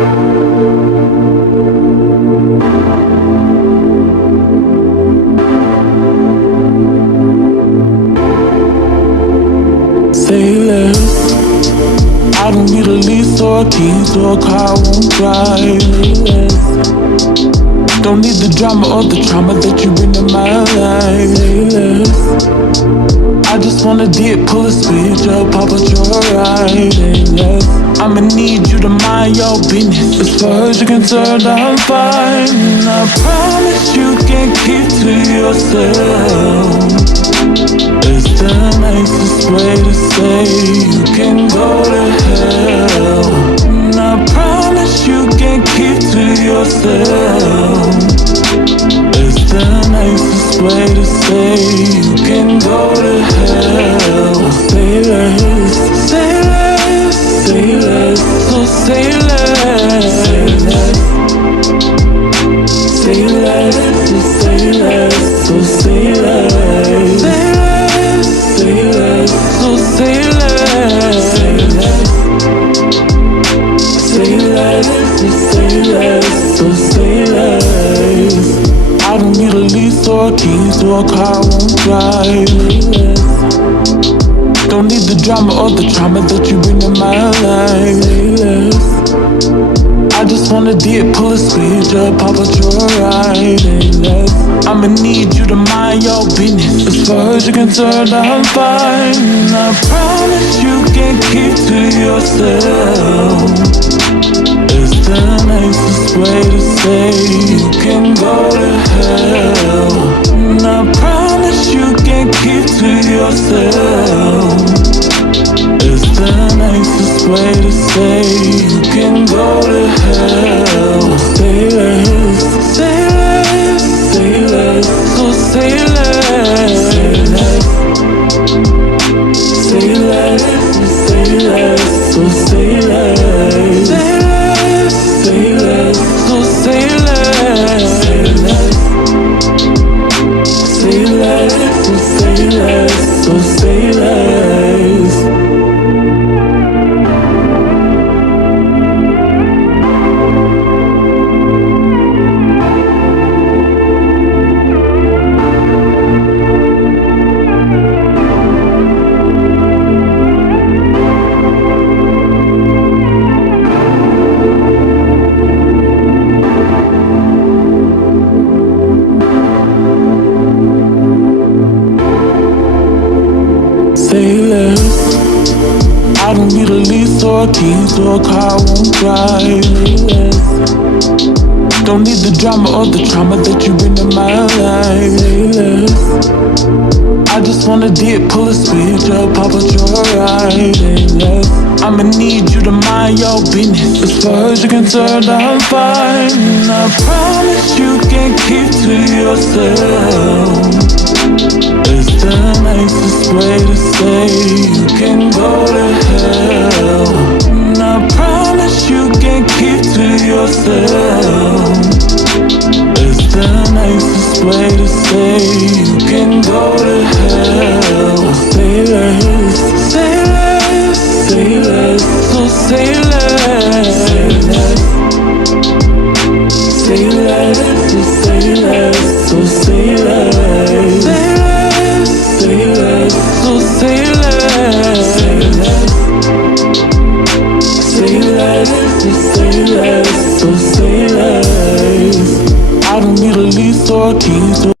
Say less. I don't need a lease or a key, so a car won't drive. Say less. Don't need the drama or the trauma that you bring to my life. Say less. I just wanna dip, pull a switch up, pop out your ride. Say less. I'ma need you to mind your business. As far as you're concerned, I'm fine. I promise you can keep to yourself. It's the nicest way to say you can go to hell. And I promise you can keep to yourself. It's the nicest way to say you can go to hell. Say less, say less, say less, so say less. Say less, say less, so say less, so say less. Say less, so say less. Say less, say less, so say less, so say less. I don't need a lease or a key, so a car won't drive. Don't need the drama or the trauma that you bring to my life. I just wanna dip, pull a switch up, pop out your ride. I'ma need you to mind your business. As far as you're concerned, I'm fine. I promise you can keep to yourself. It's the nicest way to say you can go to hell. And I promise you can keep to yourself. It's the nicest way to say you can go to hell. Say less, say less, say less, so say less. Say less, say less, say less, so say less. Say less, so say less. Say less, say less, so say less, so say less. Say less. I don't need a lease or a key, so a car won't drive. Don't need the drama or the trauma that you bring to my life. I just wanna dip, pull a switch up, pop out your ride. I'ma need you to mind your business. As far as you're concerned, I'm fine. I promise you can keep to yourself. It's the nicest way to say you can go to hell. And I promise you can keep to yourself. It's the nicest way to say you can go to hell. Say less, say less, say less, so say less. Say less, say less, so say less, so say less. Say less, so say less. Say less, say less, so say less, so say less. I don't need a lease or a key, so